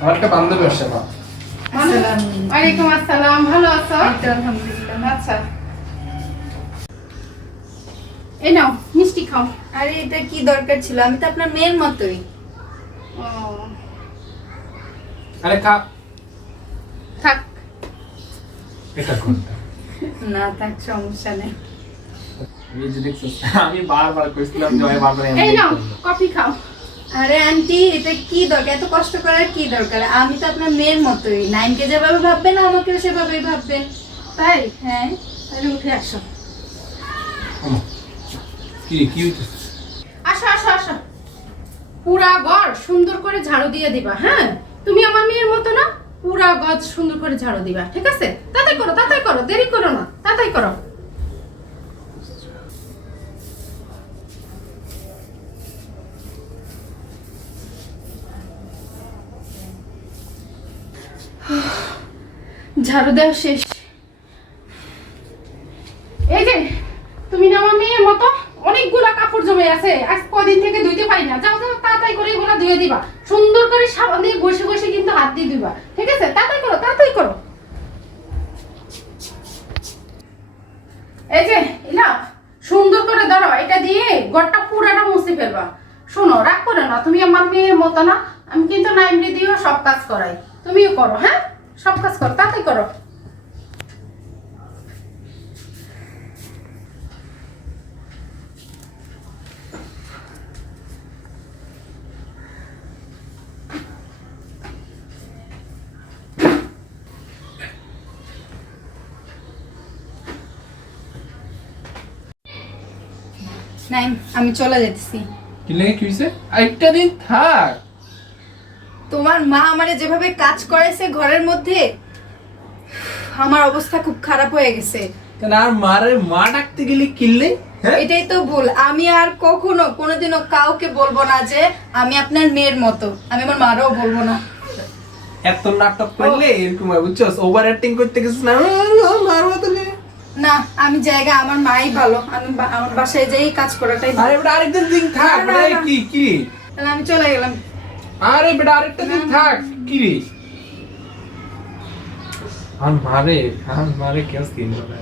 আমার একটা বান্ধবী আসছে মা। ওয়ালাইকুম আসসালাম ভালো আছো? আলহামদুলিল্লাহ আচ্ছা। এই নাও মিষ্টি খাও। আরে এটা কি দরকার ছিল? আমি তো আপনার মেয়ের মতোই। আরে খা। থাক। এটা কোনটা? না থাক সমস্যা নেই। আমি বারবার কইছিলাম যে আমি বারবার এই নাও কফি খাও। আরে আন্টি এটা কি দরকার? এত কষ্ট করার কি দরকার? আমি তো আপনার মেয়ের মতোই। নাইনকে যেভাবে ভাববেন আমাকেও সেভাবেই ভাববেন। তাই? হ্যাঁ। তাহলে উঠে আসো। কি কি হইছে? আসো আসো আসো। পুরা ঘর সুন্দর করে ঝাড়ু দিয়ে দিবা হ্যাঁ? তুমি আমার মেয়ের মতো না? পুরা গজ সুন্দর করে ঝাড়ু দিবা ঠিক আছে? তাড়াতাড়ি করো তাড়াতাড়ি করো দেরি করো না। তাড়াতাড়ি করো। ঝাড়ু দেওয়া শেষ। এই যে, তুমি না আমার মেয়ের মতো অনেকগুলা কাপড় জমে আছে, আজ কদিন থেকে ধুইতে পারি না। যাও যাও, তাড়াতাড়ি করে এগুলো ধুয়ে দিবা। সুন্দর করে সাবান দিয়ে ঘষে ঘষে কিন্তু হাত দিয়ে দিবা ঠিক আছে? তাড়াতাড়ি করো তাড়াতাড়ি করো। এই যে না সুন্দর করে ধরো। এটা দিয়ে ঘরটা পুরাটা মুছে ফেলবা। শোনো, রাগ করে না, তুমি আমার মেয়ের মতো না। আমি কিন্তু নাইমরি দিয়েও সব কাজ করাই। তুমিও করো হ্যাঁ? সব কাজ করো তাড়াতাড়ি করো। নাইম আমি চলে যেতেছি। কি লাগে কি হইছে? আরেকটা দিন থাক। তোমার মা আমারে যেভাবে কাজ করেছে ঘরের মধ্যে আমার অবস্থা খুব খারাপ হয়ে গেছে। কেন আর মারে মা ডাকতে গেলে কিনলে হ্যাঁ? এটাই তো ভুল। আমি আর কখনো কোনোদিনও কাউকে বলব না যে আমি আপনার মেয়ের মতো। আমি আমার মারও বলব না। এত নাটক করলে এরকম বুঝছস? ওভার অ্যাক্টিং করতে গেছিস না? মারবো না আমি জায়গা আমার মাই ভালো। আমি আমার বাসায় যেই কাজ করাটাই। আরে আরেকদিন দিন থাক। কি কি? তাহলে আমি চলে গেলাম। আরে বেটা আরেকটা দিন থাক। কি রে? আর মারে আর মারে কেউ স্কিন করে